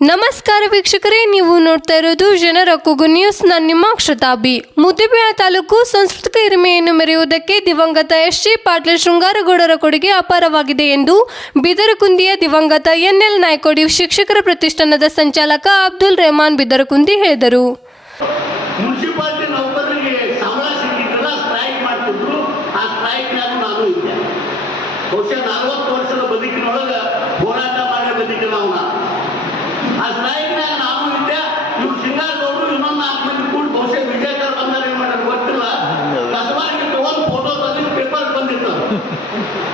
ನಮಸ್ಕಾರ ವೀಕ್ಷಕರೇ, ನೀವು ನೋಡ್ತಾ ಇರೋದು ಜನರ ಕೂಗು ನ್ಯೂಸ್. ನಾನು ನಿಮ್ಮ ಅಕ್ಷತಾಬಿ ಮುದ್ದೇಬಿಹಾಳ ತಾಲೂಕು ಸಾಂಸ್ಕೃತಿಕ ಹಿರಿಮೆಯನ್ನು ಮೆರೆಯುವುದಕ್ಕೆ ದಿವಂಗತ ಎಸ್. ಜಿ. ಪಾಟೀಲ್ ಶೃಂಗಾರಗೌಡರ ಕೊಡುಗೆ ಅಪಾರವಾಗಿದೆ ಎಂದು ಬಿದರಕುಂದಿಯ ದಿವಂಗತ ಎನ್. ಎಲ್. ನಾಯ್ಕೋಡಿ ಶಿಕ್ಷಕರ ಪ್ರತಿಷ್ಠಾನದ ಸಂಚಾಲಕ ಅಬ್ದುಲ್ ರೆಹಮಾನ್ ಬಿದರಕುಂದಿ ಹೇಳಿದರು. ಮುನ್ಸಿಪಾಲಿಟಿ ನೌಕರರಿಗೆ ಸಂಬಳ ಸಿಕ್ಕಿದ್ರಲ್ಲ ಸ್ಟ್ರೈಕ್ ಮಾಡ್ತಿದ್ರು ಆ ಸ್ಟ್ರೈಕ್ನಾಗ ನಾನು ಇದ್ದೆ ಬಹುಶಃ ನಲವತ್ತು ವರ್ಷದ ಬದುಕಿನೊಳಗೆ ಹೋರಾಟ ಮಾಡಿ ಬದುಕಿನ ಅವನ ಆ ಸ್ಟ್ರೈಕ್ನಾಗ ನಾನು ಇದ್ದೆ ಇವ್ರು ಸಿಂಗಾರಗೌಡರು ಇನ್ನೊಂದು ನಾಲ್ಕು ಮಂದಿ ಕೂಡ ಬಹುಶಃ ವಿಜಯಕರ್ ಬಂದಾರ ಏನ್ ಮಾಡ್ಯಾರ ಗೊತ್ತಿಲ್ಲ. ಕಸವಾಗಿ ತಗೊಂಡು ಫೋಟೋ ತಂದು ಪೇಪರ್ ಬಂದಿತ್ತು.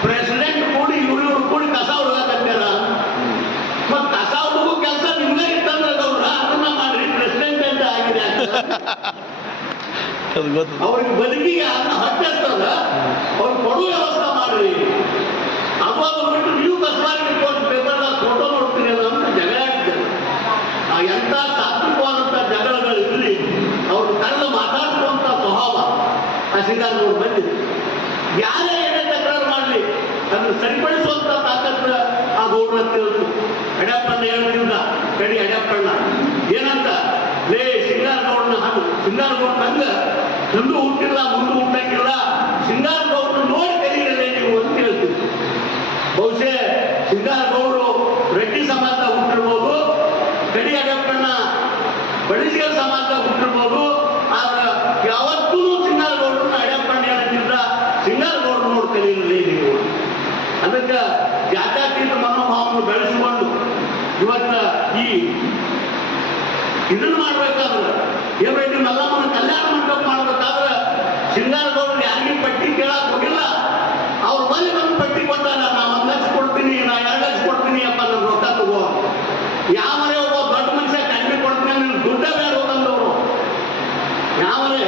ಪ್ರೆಸಿಡೆಂಟ್ ಕೂಡಿ ಇವ್ರು ಇವ್ರು ಕೂಡಿ ಕಸ ಹುಡುಗತ್ತಾರ ಮತ್ ಕಸ ಹುಡುಗು ಕೆಲಸ ನಿಮ್ಗೆ ಇತ್ತಂದ್ರೆ ಗೌಡ್ರ ಅದನ್ನ ಮಾಡ್ರಿ ಪ್ರೆಸಿಡೆಂಟ್ ಅಂತ ಆಗಿದೆ ಅವ್ರಿಗೆ ಬದುಕಿಗೆ ಅದನ್ನ ಹಟ್ಟಿರ್ತದ ಅವ್ರು ಕೊಡುವ ವ್ಯವಸ್ಥೆ ಮಾಡ್ರಿ. ಅವಾಗ ಬಿಟ್ಟು ನೀವು ಕಸವಾಗಿ ಫೋಟೋ ನೋಡ್ತೀರಿ ಅಂತ ಆ ಎಂಥ ಜಗಳಗಳು ಇರಲಿ, ಅವರು ಕರೆದು ಮಾತಾಡ್ಸುವಂಥ ಸ್ವಭಾವ. ಆ ಸಿದ್ಧಾಂತವ್ರು ಬಂದಿದೆ ಯಾರೇ ಏನೇ ತಕರಾರು ಮಾಡಲಿ, ಅದನ್ನು ಸರಿಪಡಿಸುವಂಥ ತಾಕತ್ತು ಆ ಗೌಡ್ರ ತಿಳಿದು ಎಡಪ್ಪಣ್ಣ ಹೇಳ್ತಿದ್ದ ಕಡಿ ಎಡಪ್ಪಣ್ಣ ಏನಂತ? ಲೇ, ಸಿಂಗಾರಗೌಡನ ಸಿಂಗಾರ ಗೌಡ ಹಂಗ? ಹಿಂದೂ ಹುಟ್ಟಿಲ್ಲ, ಮುಂದೆ ಹುಟ್ಟಂಗಿಲ್ಲ. ಸಿಂಗಾರಗೌಡನ ನೋಡಿ ಕರೀರಲ್ಲೇ ನೀವು ಅಂತ ಹೇಳ್ತೀವಿ ಬಹುಶಃ ಸಿಂಗಾರಗೌಡರು ಕಡಿ ಅಡಪ್ಪಣ್ಣ ಬಡಿಸಿಗೆ ಸಮಾಜ ಹುಟ್ಟಿರ್ಬೋದು ಆದ್ರೆ ಯಾವತ್ತೂ ಸಿಂಗಾರಗೌಡರನ್ನ ಅಡಪ್ಪಣ್ಣ ಹೇಳ್ತಿದ್ದ ಸಿಂಗಾರಗೌಡರು ನೋಡಿ ಕರೀರಲ್ಲೇ ನೀವು. ಅದಕ್ಕೆ ಜಾತ್ಯತೀತ ಮನೋಭಾವವನ್ನು ಬೆಳೆಸಿಕೊಂಡು ಇವತ್ತ ಈ ಇದನ್ನ ಮಾಡ್ಬೇಕಾದ್ರೆ ಏನ್ರಿ ಮಲ್ಲಮ್ಮನ ಕಲ್ಯಾಣ ಮಂಟಪ ಮಾಡ್ಬೇಕಾದ್ರೆ ಸಿಂಗಾರಗೌಡರು ಯಾರಿಗೂ ಪಟ್ಟಿ ಕೇಳಕ್ ಹೋಗಿಲ್ಲ. ಅವ್ರ ಬಂದು ಬಂದು ಪಟ್ಟಿ ಕೊಟ್ಟಾರ ನಾ ಒಂದ್ ಲಕ್ಷ ಕೊಡ್ತೀನಿ ನಾ ಎರಡು ಲಕ್ಷ ಕೊಡ್ತೀನಿ, ಅಪ್ಪ ನನ್ನ ರೊಕ್ಕ ತಗೋ. ಯಾವರೇ ಒಬ್ಬ ದೊಡ್ಡ ಮನುಷ್ಯ ಕಡಿಮೆ ಕೊಡ್ತೀನಿ ಅಂದ್ರೆ ದುಡ್ಡ ಬೇಡ ಹೋಗಂದವರು ಯಾವರೇ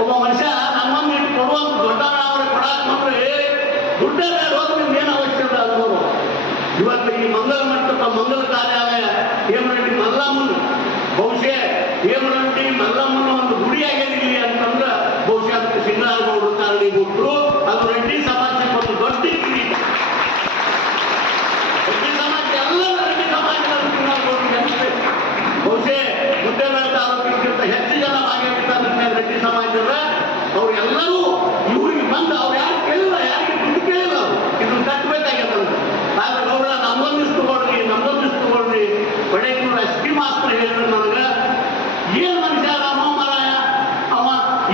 ಒಬ್ಬ ಮನುಷ್ಯ ನಮ್ಮನ್ನು ಇಟ್ಟು ಕೊಡುವಂತ ದೊಡ್ಡ ಯಾವರೇ ಕೊಡಾಕ್ ಬಂದ್ರೆ ದುಡ್ಡ ಬೇಡ ಹೋದ್ರೆ ಏನು ಅವಶ್ಯಕತೆ ಅನ್ನೋರು ಇವತ್ತು ಈ ಮಂಗಲ ಮಂಟಪ ಮಂಗಲ ಕಾರ್ಯಾಲಯ ಹೇಮರೆಡ್ಡಿ ಮಲ್ಲಮ್ಮನ. ಬಹುಶಃ ಹೇಮರೆಡ್ಡಿ ಮಲ್ಲಮ್ಮನ ಒಂದು ಗುಡಿ ಅಂತಂದ್ರ ಬಹುಶಃ ಅದಕ್ಕೆ ಸಿಂಗಾರಗೌಡರು ಕಾರಣೀಭೂತರು ಅದು ರೆಡ್ಡಿ ಸಮಾಜಕ್ಕೆ ಒಂದು ದೊಡ್ಡ ಕಿರೀಟ ರೆಡ್ಡಿ ಸಮಾಜ ಎಲ್ಲ ರೆಡ್ಡಿ ಸಮಾಜದಲ್ಲಿ ಸಿಂಗಾರಗೌಡರು ನೆನೆಸ್ಬೇಕು ಬಹುಶಃ ಮುದ್ದೇಬೇಡ ತಾಲೂಕಿಗಿಂತ ಹೆಚ್ಚು ಜನ ಭಾಗಿಯಾಗಿದ್ದಾರೆ ರೆಡ್ಡಿ ಸಮಾಜದ ಅವ್ರು ಎಲ್ಲರೂ ಇವ್ರಿಗೆ ಬಂದು ಅವ್ರು ಯಾರು ಕೇಳಿಲ್ಲ ಯಾರಿಗೆ ದುಡ್ಡು ಕೇಳಿಲ್ಲ ಅವ್ರು ಇದನ್ನ ಕಟ್ಟಬೇಕಾಗ್ಯದ ಆದ್ರೆ ಗೌಡ ನಮ್ಮೊಂದಿಷ್ಟು ತಗೊಳ್ರಿ ನಮ್ಮೊಂದಿಷ್ಟು ಬಡೇಕೂರು ಎಸ್ ಪಿ ಮಾಸ್ಟರ್ ಹೇಳಿದ್ರು ನನಗೆ ಏನ್ ಮನುಷ್ಯ ರಾಮ ಅವ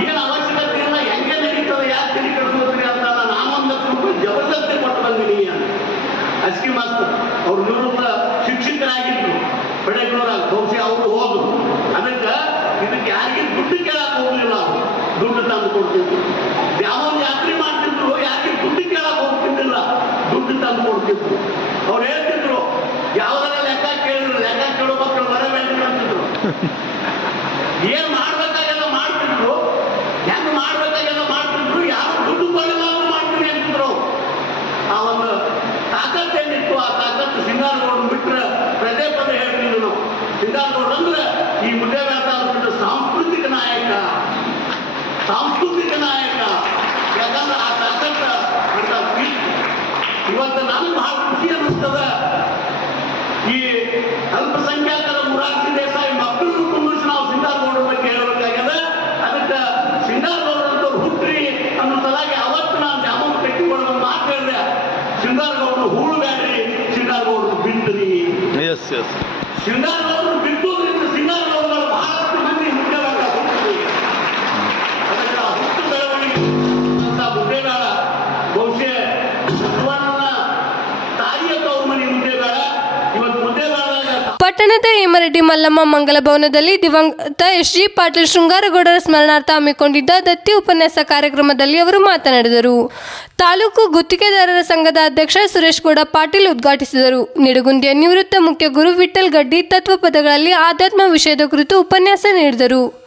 ಏನ್ ಅವಶ್ಯಕತೆ ಇಲ್ಲ, ಹೆಂಗೆ ನಡೀತದೆ, ಯಾಕೆ ತಲೆ ಕೆಡಿಸೋದ್ರಿ ಅಂತ ನಾನೊಂದು ಲಕ್ಷ ಜಬರ್ದಸ್ತಿ ಕೊಟ್ಟು ಬಂದಿನಿ ಅಂತ ಅಸ್ಕಿ ಮಾಸ್ತರ್ ಅವ್ರು ನಿವೃತ್ತ ಶಿಕ್ಷಕರಾಗಿದ್ರು ಬಡೇಕೂರಾಗ ಬಹುಶಃ ಅವರು ಹೋದ್ರು. ಅದಕ್ಕೆ ಇದಕ್ಕೆ ಯಾರಿಗೆ ದುಡ್ಡು ಕೇಳಕ್ ಹೋಗ್ಲಿಲ್ಲ ಅವರು. ದುಡ್ಡು ತಂದು ಕೊಡ್ತಿದ್ರು. ಯಾವ ಯಾತ್ರಿ ಮಾಡ್ತಿದ್ರು, ಯಾರಿಗೆ ದುಡ್ಡು ಕೇಳಕ್ ಹೋಗ್ತಿದ್ದಿಲ್ಲ. ದುಡ್ಡು ತಂದು ಕೊಡ್ತಿದ್ರು. ಅವ್ರು ಹೇಳ್ತಿದ್ರು ಯಾವ್ದಾರ ಏನ್ ಮಾಡ್ಬೇಕಾಗೆಲ್ಲ ಮಾಡ್ತಿದ್ರು ಹೆಂಗ್ ಮಾಡ್ಬೇಕಾಗೆಲ್ಲ ಮಾಡ್ತಿದ್ರು ಯಾರು ದುಡ್ಡು ಕೊಡಲಿಲ್ಲ ಅಂದ್ರೂ ಮಾಡ್ತೀನಿ ಅಂತಿದ್ರು. ಆ ಒಂದು ತಾಕತ್ ಏನಿತ್ತು ಆ ತಾಕತ್ತು ಸಿಂಗಾರಗೌಡರು ಬಿಟ್ರೆ ಪದೇ ಪದೇ ಹೇಳ್ತಿದ್ವಿ ನಾವು ಸಿಂಗಾರಗೌಡರು ಅಂದ್ರೆ ಈ ಮುದ್ದೆ ತಾಲೂಕಿನ ಸಾಂಸ್ಕೃತಿಕ ನಾಯಕ ಸಾಂಸ್ಕೃತಿಕ ನಾಯಕ ಯಾಕಂದ್ರೆ ಆ ತಾಕತ್ತ ಅಂತ ಇತ್ತು. ಇವತ್ತು ನನಗೆ ಬಹಳ ಖುಷಿ ಅನ್ನಿಸ್ತದ ಈ ಅಲ್ಪಸಂಖ್ಯಾತರ ಮುರಾರ್ಜಿ ದೇಸಾಯಿ ಮಕ್ಕಳನ್ನು ಕುಂದಿಸಿ ನಾವು ಸಿಂಗಾರಗೌಡರ ಬಗ್ಗೆ ಹೇಳಬೇಕಾಗ್ಯದ ಅದಕ್ಕೆ ಸಿಂಗಾರಗೌಡರಂತವ್ರು ಹುಟ್ಟ್ರಿ ಅನ್ನೋ ಸಲಾಗಿ ಅವತ್ತು ನಾನು ಜಾಮೂನ್ ಕಟ್ಟಿ ಕೊಡೋದು ಮಾತು ಹೇಳಿದೆ. ಸಿಂಗಾರಗೌಡರು ಹೂಳು ಬ್ಯಾಡ್ರಿ ಸಿಂಗಾರಗೌಡರು ಬಿಟ್ಟರಿ ಎಸ್ ಎಸ್ ಸಿಂಗಾರಗೌಡರು ಬಿಟ್ಟುವುದರಿಂದ ಸಿಂಗಾರಗೌಡರು ಬಹಳಷ್ಟು ಪಟ್ಟಣದ ಹೇಮರೆಡ್ಡಿ ಮಲ್ಲಮ್ಮ ಮಂಗಲ ಭವನದಲ್ಲಿ ದಿವಂಗತ ಎಸ್ ಜಿ ಪಾಟೀಲ್ ಶೃಂಗಾರಗೌಡರ ಸ್ಮರಣಾರ್ಥ ಹಮ್ಮಿಕೊಂಡಿದ್ದ ದತ್ತಿ ಉಪನ್ಯಾಸ ಕಾರ್ಯಕ್ರಮದಲ್ಲಿ ಅವರು ಮಾತನಾಡಿದರು. ತಾಲೂಕು ಗುತ್ತಿಗೆದಾರರ ಸಂಘದ ಅಧ್ಯಕ್ಷ ಸುರೇಶ್ ಗೌಡ ಪಾಟೀಲ್ ಉದ್ಘಾಟಿಸಿದರು. ನಿಡಗುಂದಿಯ ನಿವೃತ್ತ ಮುಖ್ಯ ಗುರು ವಿಠಲ್ ಗಡ್ಡಿ ತತ್ವ ಪದಗಳಲ್ಲಿ ಆಧ್ಯಾತ್ಮ ವಿಷಯದ ಕುರಿತು ಉಪನ್ಯಾಸ ನೀಡಿದರು.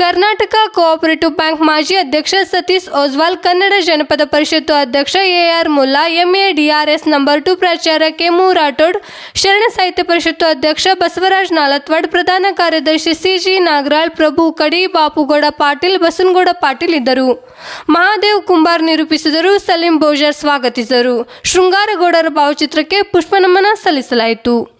ಕರ್ನಾಟಕ ಕೋಆಪರೇಟಿವ್ ಬ್ಯಾಂಕ್ ಮಾಜಿ ಅಧ್ಯಕ್ಷ ಸತೀಶ್ ಓಜ್ವಾಲ್, ಕನ್ನಡ ಜನಪದ ಪರಿಷತ್ತು ಅಧ್ಯಕ್ಷ AR Mulla, MA DRS number two ಪ್ರಾಚಾರ್ಯ ಕೆಮು ರಾಠೋಡ್ ಶರಣ ಸಾಹಿತ್ಯ ಪರಿಷತ್ತು ಅಧ್ಯಕ್ಷ ಬಸವರಾಜ್ ನಾಲತ್ವಾಡ್, ಪ್ರಧಾನ ಕಾರ್ಯದರ್ಶಿ ಸಿಜಿ ನಾಗರಾಳ್, ಪ್ರಭು ಕಡಿ, ಬಾಪುಗೌಡ ಪಾಟೀಲ್, ಬಸನಗೌಡ ಪಾಟೀಲ್ ಇದ್ದರು. ಮಹಾದೇವ್ ಕುಂಬಾರ್ ನಿರೂಪಿಸಿದರು, ಸಲೀಂ ಬೋಜರ್ ಸ್ವಾಗತಿಸಿದರು. ಶೃಂಗಾರಗೌಡರ ಭಾವಚಿತ್ರಕ್ಕೆ ಪುಷ್ಪನಮನ ಸಲ್ಲಿಸಲಾಯಿತು.